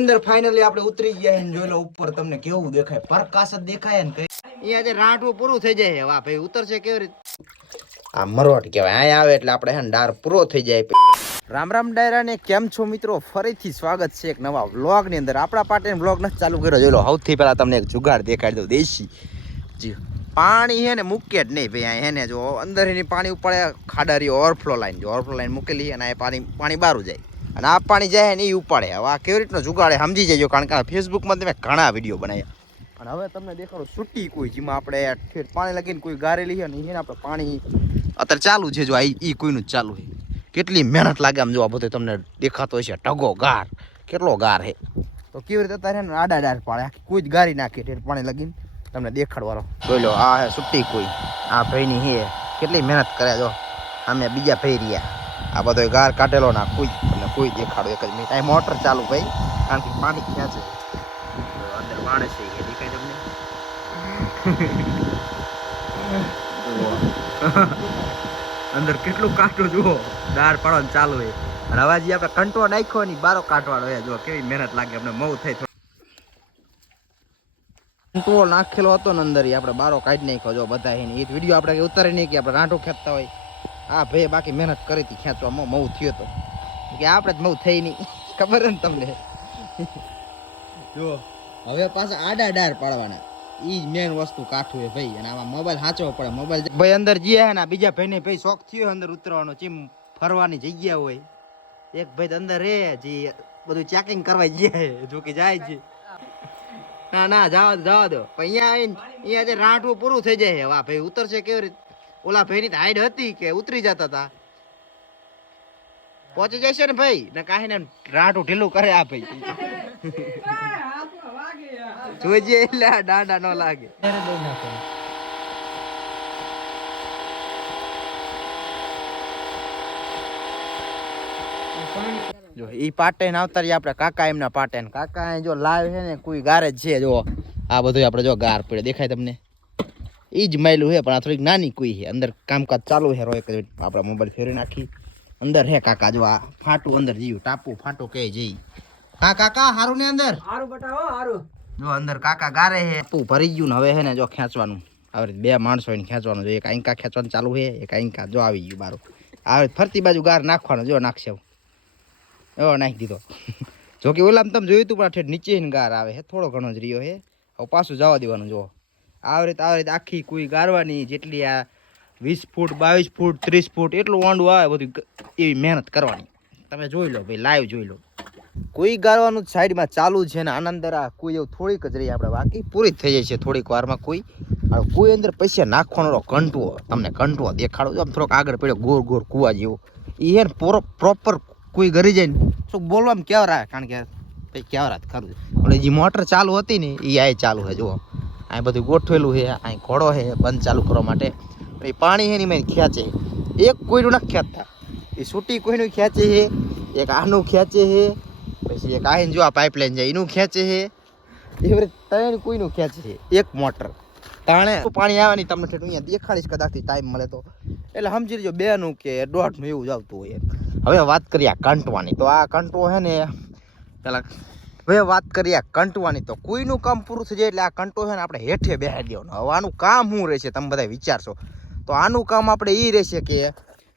અંદર ફાઇનલી આપણે ઉતરી ગયા અને જોઈ લો ઉપર તમને કેવું દેખાય, પ્રકાશ જ દેખાય ને અહીંયા જે રાઠું પૂરું થઈ જાય. વાહ ભાઈ ઉતરશે કેવી રીતે? આ મરોટ કહેવાય. અહીંયા આવે એટલે આપણે હે ડાર પૂરો થઈ જાય. રામ રામ ડાયરા ને કેમ છો મિત્રો? ફરીથી સ્વાગત છે એક નવા વ્લોગ ની અંદર. આપણા પાટે વ્લોગ નથી ચાલુ કર્યો. જોઈ લો સૌથી પહેલા તમને એક જુગાડ દેખાડી દઉં દેશી. જી પાણી હે ને મૂકે જ નહીં ભાઈ. અહીંયા હે ને જો અંદર એની પાણી ઉપર ખાડારી ઓવરફ્લો લાઈન, જો ઓવરફ્લો લાઈન મૂકેલી અને આ પાણી બહાર જાય અને આ પાણી જાય ને એ ઉપાડે. હવે આ કેવી રીતનો જુગાડે સમજી જજો, કારણ કે ફેસબુકમાં તમે ઘણા વિડીયો બનાવ્યા. અને હવે તમને દેખાડો સુટી કોઈ, જેમાં આપણે પાણી લગીને કોઈ ગારેલી છે ને એને આપણે પાણી અત્યારે ચાલુ છે. જો એ કોઈનું જ ચાલુ છે. કેટલી મહેનત લાગે આમ જો આ બધું તમને દેખાતો હશે. ઢગો ગાર, કેટલો ગાર છે. તો કેવી રીતે અત્યારે આડા ડાર પાડે, કોઈ જ ગારી નાખે પાણી લગીને તમને દેખાડવાનો. જોઈ લો આ હે સુટી કોઈ, આ ભાઈની હે કેટલી મહેનત કરે. જો અમે બીજા ભાઈ રહ્યા, આ બધો ગાર કાઢેલો ના કોઈ તમને કોઈ દેખાડો એક જ મિનિટ. આ મોટર ચાલુ ભાઈ, કારણ કે પાણી ક્યાં છે અંદર માણસ છે એ દેખાય તમને. અંદર કેટલું કાઢો જુઓ, દાળ પાડવાનું ચાલુ હોય. અને હવે જે આપણે કંટો નાખ્યો ને બારો કાઢવાનો હોય. જો કેવી મહેનત લાગે, અમને મઉ થઈ. કંટો નાખેલો હતો ને અંદર એ આપણે બારો કાઢી નાખ્યો. જો બધા એ વિડીયો આપણે ઉતારી નહીં કે આપણે રાંઢો ખેંચતા હોય. હા ભાઈ બાકી મહેનત કરી હતી ખેંચવામાં, મઉ થયો હતો કે આપણે જ મઉ થઈ નહીં, ખબર ને તમને. જો હવે પાછા આડા ડાર પાડવાના, એ જ મેન વસ્તુ કાઠું હે ભાઈ. અને આમાં મોબાઈલ સાચવો પડે. મોબાઈલ ભાઈ અંદર જ્યાં ને બીજા ભાઈને ભાઈ શોખ થયો અંદર ઉતરવાનો, ચીમ ફરવાની જગ્યા હોય. એક ભાઈ અંદર રે જે બધું ચેકિંગ કરવા જાય, જો કે જાય છે. ના ના જવા દો. અહીંયા આવીને અહીંયા જે રાઠું પૂરું થઈ જાય. વાહ ભાઈ ઉતરશે કેવી રીતે? ઓલા ભાઈ ની હાઈડ હતી કે ઉતરી જતા હતા, પહોંચી જાય છે ને ભાઈ ને કાંઈ ને રાઠું ઢીલું કરે. આ ભાઈ જોઈજે એટલે દાંડા ન લાગે. જો ઈ પાટે ને આવતા રહ્યા આપણે કાકા એમના પાટે. કાકા જો લાવ છે ને કોઈ ગારેજ છે. જો આ બધું આપણે જો ગાર પડે દેખાય તમને, એ જ માયલું છે પણ આ થોડીક નાની કોઈ છે. અંદર કામકાજ ચાલુ છે. રોય આપણે મોબાઈલ ફેરવી નાખી અંદર હે કાકા. જો આ ફાટું અંદર જીવ ટાપુ ફાટો કે જઈ. હા કાકા હારું ને અંદર હારું બટાવો હારું. જો અંદર કાકા ગારે હે, ટાપુ ભરી ગયું ને હવે હે ને જો ખેંચવાનું. આવી બે માણસો એને ખેંચવાનું. જો એક આંકા ખેંચવાનું ચાલુ છે, એક આંકા જો આવી ગયું બારો. આવી ફરતી બાજુ ગાર નાખવાનો. જો નાખશે એવો નાખી દીધો. જો કે ઓલામાં તમે જોયું તું પણ ઠેઠ નીચે ગાર આવે છે, થોડો ઘણો જ રહ્યો છે. હવે પાછું જવા દેવાનું. જો આવી રીતે આખી કોઈ ગારવાની. જેટલી આ 20 ફૂટ 22 ફૂટ 30 ફૂટ એટલું ઊંડું આવે બધું, એવી મહેનત કરવાની. તમે જોઈ લો ભાઈ, લાઈવ જોઈ લો. કોઈ ગારવાનું સાઈડમાં ચાલુ છે ને આનંદરા કોઈ એવું થોડીક જ રહી આપણે, બાકી પૂરી થઈ જાય છે થોડીક વારમાં. કોઈ અંદર પૈસા નાખવાનો કંટવો, તમને કંટવો દેખાડો. આમ થોડોક આગળ પડ્યો ગોર ગોર કુવા જેવો. એ હે ને પ્રોપર કોઈ ગરી જાય ને શું બોલવામાં કેવા રહે, કારણ કે ભાઈ કેવા રાત ખરું. એટલે જે મોટર ચાલુ હતી ને એ આ ચાલુ છે. જુઓ અહીં બધું ગોઠવેલું છે. અહીં ઘોડો છે બંધ ચાલુ કરવા માટે. એ પાણી છે ને મેં ખેંચે, એક કોઈનું નથી ખેંચતા. એ સૂટી કોઈનું ખેંચે છે, એક આનું ખેંચે છે, પછી એક આહીને જો આ પાઇપલાઇન જાય એનું ખેંચે છે. એવી રીતે ત્રણ કોઈનું ખેંચે છે. એક મોટર તાણે પાણી આવે ને તમને અહીંયા દેખાડીશ કદાચથી ટાઈમ મળે તો. એટલે સમજી લેજો 2નું કે 1.5નું એવું જ આવતું હોય. હવે વાત કરીએ આ કંટવાની. તો આ કંટવો છે ને પેલા હવે વાત કરીએ આ કંટવાની. તો કોઈનું કામ પૂરું થઈ જાય એટલે આ કંટો છે ને આપણે હેઠે બેહાડી દેવાનો. હવે આનું કામ શું રહેશે તમે બધા વિચારશો. તો આનું કામ આપણે એ રહેશે કે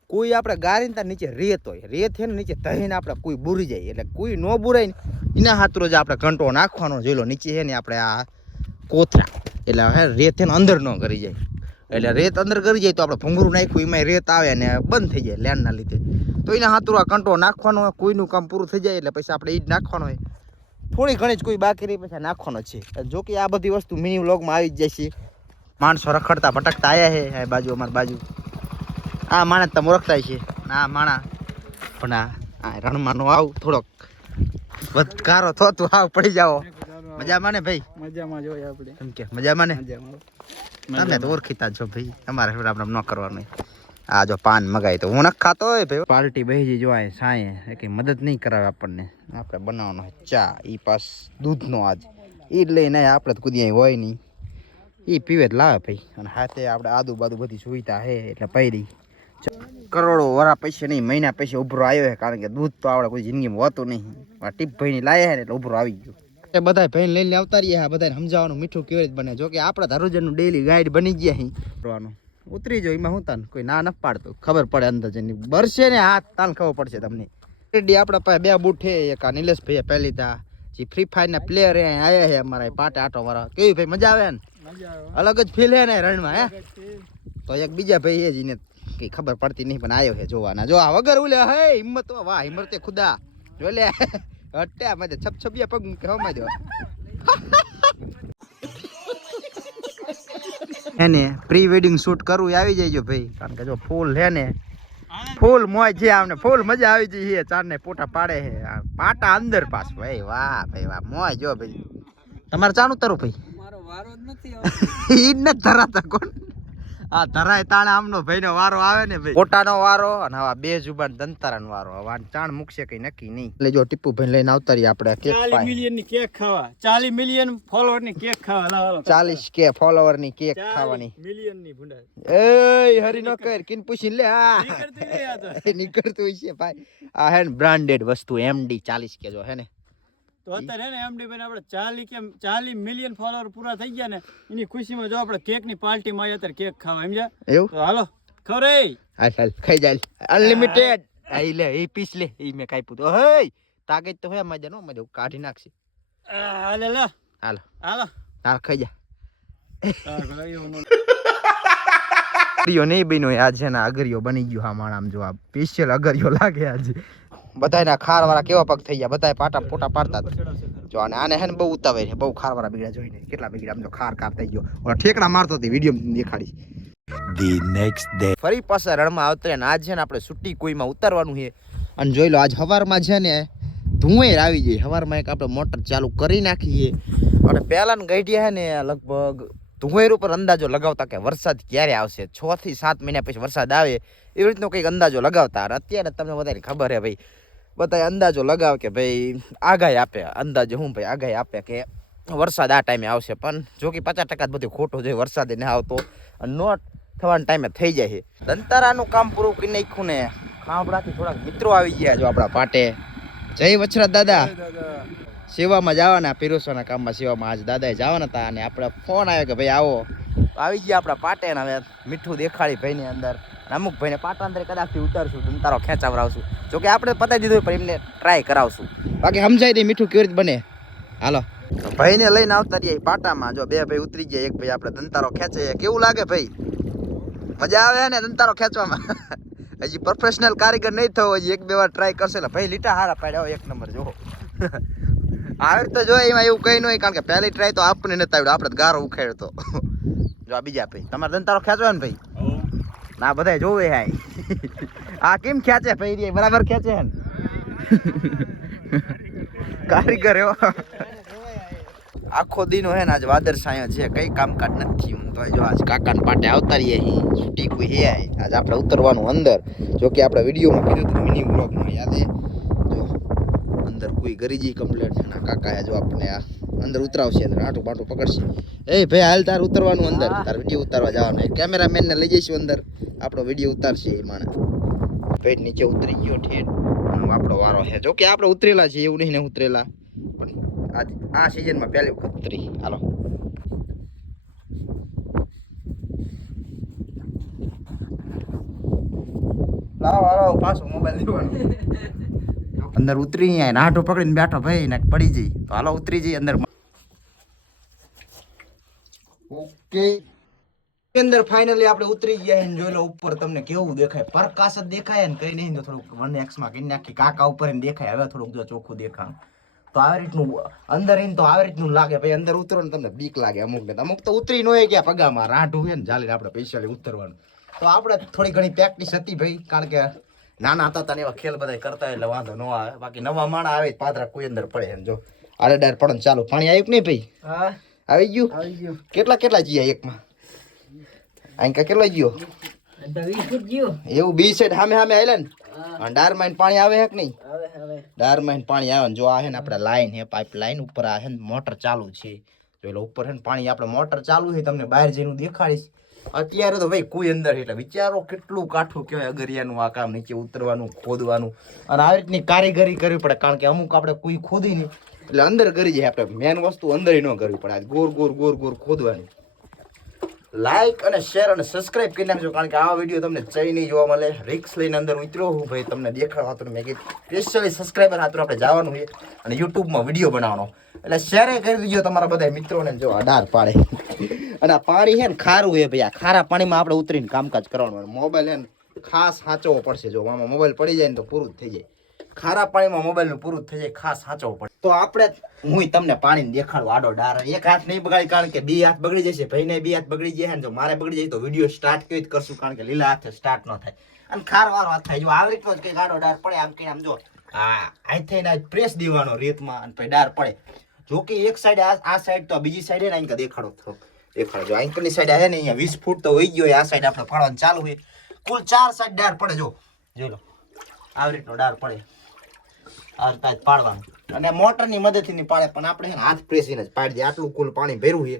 કોઈ આપણે ગારીને ત્યાં નીચે રેત હોય, રેત છે ને નીચે તહીને આપણે કોઈ બુરી જાય, એટલે કોઈ ન બુરાય ને એના હાથરો જ આપણે કંટો નાખવાનો. જોઈ લો નીચે છે ને આપણે આ કોથરા, એટલે હે રેત છે ને અંદર ન કરી જાય. એટલે રેત અંદર કરી જાય તો આપણે ભૂંગળું નાખ્યું એમાં રેત આવે ને બંધ થઈ જાય લેન્ડના લીધે. તો એના હાથરો આ કંટો નાખવાનો હોય. કોઈનું કામ પૂરું થઈ જાય એટલે પછી આપણે એ જ નાખવાનો હોય. થોડી ઘણી જ કોઈ બાકી રહી પછી નાખવાનો છે. જો કે આ બધી વસ્તુ મિની વ્લોગમાં આવી જ જાય છે. માણસો રખડતા ભટકતા આવ્યા છે આ બાજુ, અમારી બાજુ. આ માણસ તમે ઓળખતા છે. આ માણા પણ આ રણમાં નો આવ થોડોક વધકારો થતું આવ પડી જાઓ. મજામાં ને ભાઈ? મજામાં જોઈએ આપણે. એમ કે મજામાં ને? તમે તો ઓળખીતા છો ભાઈ, અમારે રામ ન કરવાનું. આ જો પાન મગાય તો હું ન ખાતો હોય ભાઈ. પાર્ટી બેસી જો આ સાંયે કઈ મદદ નહીં કરાવે આપણને. આપણે બનાવવાનો ચા, એ પાસ દૂધનો આજ એ જ લઈને આપણે તો કુદી હોય નહીં. એ પીવે જ લાવે ભાઈ. અને હાથે આપણે આદુ બાદુ બધી સુવિધા છે એટલે પૈરી કરોડો વરા પૈસા નહીં, મહિના પૈસા ઉભરો આવ્યો છે, કારણ કે દૂધ તો આપણે કોઈ જિંદગીમાં હોતું નહીં. આ ટીપ ભાઈની લાયા છે ને એટલે ઉભરો આવી ગયો. એ બધા ભાઈ લઈને આવતા રહ્યા, બધાને સમજાવવાનું મીઠું કેવી રીતે બને. જો કે આપણે ધરુજનનું ડેલી ગાઈડ બની ગયા અહીં કરવાનું. ઉતરી જો એમાં હું તાન કોઈ ના ન પાડતો, ખબર પડે અંદર જઈને બરશે ને હાથ તાન ખબર પડશે તમને. રેડી આપણા પાસે 2 બૂટ છે, એક આ નિલેશ ભાઈ પહેલી તા જે ફ્રી ફાયર ના પ્લેયર આયા છે અમારા પાટે આટો મારા. કેવી ભાઈ મજા આવે ને? અલગ જ ફીલ હે ને રણમાં હે. તો એક બીજા ભાઈ છે જેને કઈ ખબર પડતી નહીં પણ આવ્યો છે જોવાના. જો આ વગર ઉલે હે હિંમત, વાહ હિંમતે ખુદા જો લે હટ્યા મતે છપછપિયા પગ મૂકે હો માજો એને પ્રી વેડિંગ શૂટ કરવું આવી જાય ભાઈ, કારણ કે જો ફૂલ હે ને ફૂલ મોજ છે, આમને ફૂલ મજા આવી જઈ છે. ચાર ને પોટા પાડે છે પાટા અંદર પાસ. ભાઈ વાહ ભાઈ વાહ મોજ. જો ભાઈ તમારે ચાનું તરું ભાઈ? મારો વારો જ નથી ઈ ન ધરાતા કોણ આ ધરાય તાણે આમનો ભાઈનો વારો આવે ને ભાઈ, પોટાનો વારો અને હવે 2 જુબાન દંતારાનો વારો. હવે ચાણ મૂકશે કઈ નક્કી નહીં. એટલે જો ટીપુ ભાઈ લઈને આવતા રહી આપણે કેક 40 મિલિયન ની કેક ખાવા, 40 મિલિયન ફોલોવર ની કેક ખાવા. લાવો 40K ફોલોવર ની કેક ખાવાની. મિલિયન ની ભૂંડા એ હરી નો કર કિન પૂછીને લે. આ નીકળતું છે ભાઈ. આ હે બ્રાન્ડેડ વસ્તુ MD 40K જો હે ને. તો અત્યારે હે ને MD ભાઈ આપણે 40 મિલિયન ફોલોવર પૂરા થઈ ગયા ને એની ખુશીમાં જો આપણે કેક ની પાર્ટી માં અત્યારે કેક ખાવા સમજ્યા. એવું તો હાલો ખવરે હાલ ખાઈ જાય અનલિમિટેડ. આઈ લે એ પીસ લે એ મે કાઈ તો હે તાકાત તો હે મજા નો મજા કાઢી નાખશે. હાલે લે હાલો હાલો તાર ખાઈ જા. અગરિયો નહીં બન્યો આજ છે ને, અગરિયો બની ગયો. હા માણામ જો આ સ્પેશિયલ અગરિયો લાગે આજે. બધાના ખાર વાળા કેવા પગ થઈ ગયા, બધાય પાટા પોટા પાડતા જો. અને આને હે ને બહુ ઉતાવળ છે, બહુ ખાર વાળા બીગડા જોઈને કેટલા બીગડા આમ જો ખાર થઈ ગયો. ઓલા ઠેકડા મારતો હતી વિડીયો દેખાડી. ધી નેક્સ્ટ ડે ફરી પાછા રણમાં આવતરે ને આજ છે ને આપણે સુટ્ટી કોઈમાં ઉતારવાનું છે. અને જોઈ લો આજ હવારમાં છે ને ધુંવેર આવી જાય. હવારમાં એક આપણે મોટર ચાલુ કરી નાખીએ અને પહેલા ને ગઈઢિયા છે ને લગભગ ધુંવેર ઉપર અંદાજો લગાવતા કે વરસાદ ક્યારે આવશે. 6 થી 7 મહિના પછી વરસાદ આવે એવી રીતનો કંઈક અંદાજો લગાવતા. અત્યારે તમને બધાને ખબર છે ભાઈ, બધા અંદાજો લગાવ કે ભાઈ આગાહી આપે. અંદાજો હું ભાઈ આગાહી આપે કે વરસાદ આ ટાઈમે આવશે, પણ જો કે 50% બધું ખોટું જોઈએ. વરસાદ ન આવતો નોટ થવાના ટાઈમે થઈ જાય છે. દંતારાનું કામ પૂરું કરી નાખ્યું ને ખાંભળાથી થોડાક મિત્રો આવી ગયા જો આપણા પાટે. જય વછરા દાદા. સેવામાં જવાના, પીરોસવાના કામમાં સેવામાં આજ દાદાએ જવાના હતા અને આપણે ફોન આવ્યો કે ભાઈ આવો. આવી ગયા આપણા પાટે ને હવે મીઠું દેખાડી ભાઈને અંદર. અમુક ભાઈને પાટા અંદર કદાચથી ઉતારશું, દંતારો ખેંચાવરાવશું. જોકે આપણે પતાવી દીધું પણ એમને ટ્રાય કરાવશું. બાકી સમજાય દે મીઠું કેવી રીતે બને. હાલો ભાઈને લઈને આવતા રહીએ પાટામાં. જો 2 ભાઈ ઉતરી ગયા, એક ભાઈ આપણે દંતારો ખેંચે. કેવું લાગે ભાઈ? મજા આવે ને દંતારો ખેંચવામાં? હજી પ્રોફેશનલ કારીગર નહીં થવો, હજી 1-2 વાર ટ્રાય કરશે. ભાઈ લીટા હારા પાડ્યા 1 નંબર. જો આવે તો જો એમાં એવું કઈ નહીં, કારણ કે પહેલી ટ્રાય તો આપણને નથી આવડ્યું, આપણે ગારો ઉખાડ્યો તો. જો આ બીજા ભાઈ તમારે દંતારો ખેંચવા ને ભાઈ ના બધા જોવે હાય. આ કેમ ખેંચે ભાઈ? બરાબર ખેંચે હે કારીગર એવો. આખો દિનો હે ને આજ વાદર સાયો છે, કઈ કામકાજ નથી. હું તો જો આજ કાકાને પાટે આવતા રહીએ છૂટી કોઈ હે. આજ આપણે ઉતરવાનું અંદર. જો કે આપણે વિડીયોમાં કીધું હતું મિની વ્લોગમાં યાદ હે. જો અંદર કોઈ ગરીજી કમ્પ્લેટ ના કાકા જો આપણે આ અંદર ઉતરાવશે, અંદર આટું પાટું પકડશે. એ ભાઈ હાલ તાર ઉતરવાનું અંદર, તાર વિડીયો ઉતારવા જવાનું. કેમેરામેન ને લઈ જઈશું અંદર, આપણો વિડીયો ઉતારશે એ માણસ. પેટ નીચે ઉતરી ગયો ઠેઠ, આપણો વારો છે. જો કે આપણે ઉતરેલા છે એવું નહીં ને ઉતરેલા, પણ આજ આ સિઝનમાં પહેલી વખત ઉતરી. હાલો લાવો પાછો મોબાઈલ લેવાનો. અંદર ઉતરી જાય નાઠો પકડીને બેઠો ભાઈ ને પડી જઈ તો હાલો ઉતરી જઈ અંદર. ઓકે અંદર ફાઇનલી આપણે ઉતરી ગયા ને જોઈ લો ઉપર તમને કેવું દેખાય, પ્રકાશ જ દેખાય ને કઈ નહીં તો થોડુંક 1x માં કરી નાખી. કાકા ઉપર દેખાય હવે થોડુંક જો ચોખ્ખું દેખાણ તો આવી રીતનું અંદર રહીને તો આવી રીતનું લાગે ભાઈ. અંદર ઉતરો ને તમને બીક લાગે અમુક ને, અમુક તો ઉતરી ન હોય ગયા પગામાં રાંઢું હોય ને ચાલીને આપણે પૈસા ઉતરવાનું. તો આપણે થોડી ઘણી પ્રેક્ટિસ હતી ભાઈ, કારણ કે નાના હતા તને એવા ખેલ બધા કરતા એટલે વાંધો ન આવે. બાકી નવા માણા આવે પાદરા કોઈ અંદર પડે એમ. જો આરે ડાર પડન ચાલુ પાણી આવ્યું કે નહીં ભાઈ? હા આવી ગયું. આવી ગયું. કેટલા જીયા એકમાં? આંકા કેટલો ગયો? 20 ફૂટ ગયો. એવું બી સાઈડ સામે આયલા ને ડાર માં પાણી આવે હે કે નહીં? આવે. ડાર માં પાણી આવે ને જો આ હે ને આપણે લાઈન હે, પાઇપ લાઈન ઉપર આ હે ને મોટર ચાલુ છે. જો એટલે ઉપર હે ને પાણી આપણે મોટર ચાલુ છે, તમને બહાર જઈને દેખાડીશ. અત્યારે તો ભાઈ કોઈ અંદર એટલે વિચારો કેટલું કાઠું કહેવાય અગરિયાનું આ કામ નીચે ઉતરવાનું ખોદવાનું અને આવી રીતની કારીગરી કરવી પડે કારણ કે અમુક આપણે કોઈ ખોદી નહીં એટલે અંદર કરી જાય આપણે મેન વસ્તુ અંદર ન કરવી પડે ગોર ગોર ગોર ગોર ખોદવાની લાઈક અને શેર અને સબસ્ક્રાઇબ કરી નાખજો કારણ કે આ વિડીયો તમને ચઈ નહીં જોવા મળે રિક્સ લઈને અંદર ઉતરો હું ભાઈ તમને દેખાડવા હતું મેં કીધું સ્પેશિયલી સબસ્ક્રાઈબર હાથું આપણે જવાનું છે અને યુટ્યુબમાં વિડીયો બનાવવાનો એટલે શેરે કરી દીજો તમારા બધા મિત્રોને જો અડાર પાડે અને આ પાણી છે ને ખારું છે ભાઈ આ ખારા પાણીમાં આપણે ઉતરીને કામકાજ કરવાનું મોબાઈલ છે ને ખાસ સાચવવો પડશે જો આમાં મોબાઈલ પડી જાય ને તો પૂરું જ થઈ જાય ખારા પાણીમાં મોબાઈલનું પૂરું જ થઈ જાય ખાસ સાચવવું પડે તો આપણે હું તમને પાણી દેખાડું આડો ડાર એક હાથ નહીં બગાડી કારણ કે બે હાથ બગડી જશે ભાઈને બે હાથ બગડી જાય ને જો મારે બગડી જાય તો વિડીયો સ્ટાર્ટ કેવી રીતે કરશું કારણ કે લીલા હાથે સ્ટાર્ટ ન થાય અને ખાર વાળો હાથ થાય જો આવી રીતનો જ કંઈક આડો ડાર પડે આમ કઈ આમ જો આ થઈને પ્રેસ દેવાનો રેતમાં અને પછી ડાર પડે જો કે એક સાઈડ આ સાઈડ તો બીજી સાઈડ ને અહીં દેખાડો થોડો દેખાડો જો એન્કરની સાઈડ છે ને અહીંયા 20 ફૂટ તો હોઈ ગયો આ સાઈડ આપણે પાડવાનું ચાલુ છે કુલ 4 સાઈડ ડાર પડે જો જોઈ લો આવી રીતનો ડાર પડે આ રીતે પાડવાનું અને મોટરની મદદથી નહીં પાડે પણ આપણે હાથ પ્રેસીને જ પાડી દે આટલું કુલ પાણી ભર્યું છે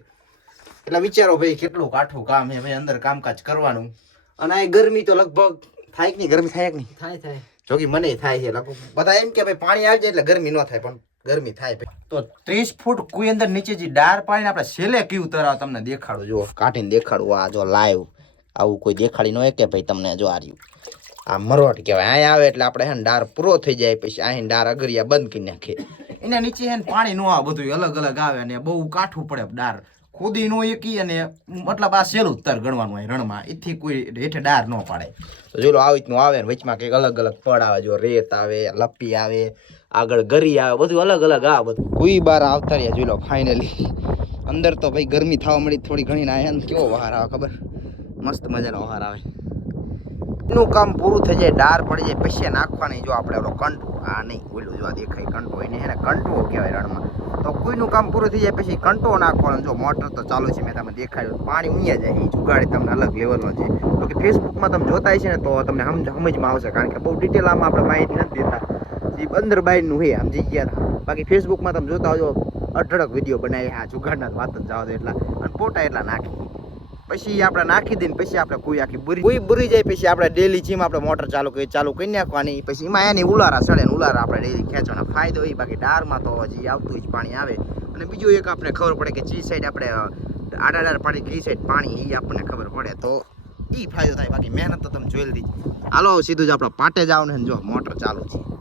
એટલે વિચારો ભાઈ કેટલું કાઠું કામ છે ભાઈ અંદર કામકાજ કરવાનું અને આ ગરમી તો લગભગ થાય કે નહીં ગરમી થાય કે નહીં થાય જો કે મને થાય છે લગભગ બધા એમ કે ભાઈ પાણી આવી જાય એટલે ગરમી ન થાય પણ ગરમી થાય ભાઈ તો 30 ફૂટ કોઈ અંદર નીચે જે ડાર પાડીને આપણે છેલ્લે કેવું તરાવ તમને દેખાડું જો કાઢીને દેખાડું આ જો લાઈવ આવું કોઈ દેખાડી ન હોય કે ભાઈ તમને જો આ રહ્યું આ મરોટ કહેવાય અહીંયા આવે એટલે આપણે હે ડાર પૂરો થઈ જાય પછી અહીં ડાર અગરિયા બંધ કરી નાખે એના નીચે હે પાણી ન આવે બધું અલગ અલગ આવે અને બહુ કાઠું પડે ડાર ખોદી નો એકી અને મતલબ આ સહેલું તર ગણવાનું હોય રણમાં એથી કોઈ હેઠે ડાર ન પાડે તો જો આવી રીતનું આવે ને વચમાં કંઈક અલગ અલગ પડ આવે જો રેત આવે લપી આવે આગળ ગરી આવે બધું અલગ અલગ આવે બધું કોઈ બાર આવતા રહ્યા જોઈ લો ફાઇનલી અંદર તો ભાઈ ગરમી થવા મળી થોડી ઘણી ના ને કેવો વહાર આવે ખબર મસ્ત મજાનો વહાર આવે નું કામ પૂરું થઈ જાય ડાર પડી જાય પછી નાખવાની જો આપણે ઓલો કંટો આ નહીં ઓલું જો દેખાય કંટો એને કંટો કહેવાય રણમાં તો કોઈનું કામ પૂરું થઈ જાય પછી કંટો નાખવાનો જો મોટર તો ચાલુ છે મેં તમને દેખાડ્યું પાણી ઉંયા જાય એ જુગાડી તમને અલગ લેવલનો છે તો કે ફેસબુકમાં તમે જોતા છે ને તો તમને સમજમાં આવશે કારણ કે બહુ ડિટેલ આમાં આપણે માહિતી નથી દેતા જે અંદર બાયનું છે સમજી ગયા હતા બાકી ફેસબુકમાં તમે જોતા હોજો અઢળક વિડીયો બનાવી આ જુગાડના વાત જ જાવ એટલા અને પોટા એટલા નાખી પછી આપણે નાખી દઈને પછી આપણે કોઈ આખી બુરી જાય પછી આપણે ડેલી જીમ આપણે મોટર ચાલુ કરી નાખવાની પછી એમાં એની ઉલારા ચડે ને ઉલારા આપણે ડેલી ખેંચવાના ફાયદો એ બાકી ડારમાં તો હજી આવતું જ પાણી આવે અને બીજું એક આપણે ખબર પડે કે જે સાઈડ આપણે આડાડાર પાણી કઈ સાઈડ પાણી એ આપણને ખબર પડે તો એ ફાયદો થાય બાકી મહેનત તો તમે જોઈ લીધી હાલો સીધું જ આપણે પાટે જાવ ને જો મોટર ચાલુ છે